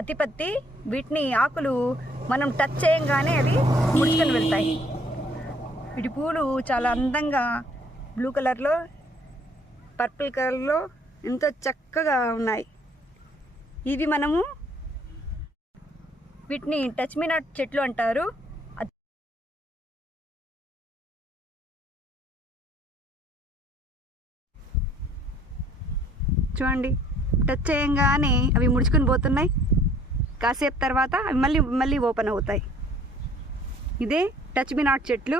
అతిపత్తి. వీటిని ఆకులు మనం టచ్ చేయంగానే అవి ముడుచుకొని వెళ్తాయి. వీటి పూలు చాలా అందంగా బ్లూ కలర్లో, పర్పుల్ కలర్లో ఎంతో చక్కగా ఉన్నాయి. ఇవి మనము వీటిని టచ్ మీ నాట్ చెట్లు అంటారు. చూడండి, టచ్ చేయంగానే అవి ముడుచుకొని పోతున్నాయి. కాసేపు తర్వాత అవి మళ్ళీ ఓపెన్ అవుతాయి. ఇదే టచ్ మీ నాట్ చెట్లు.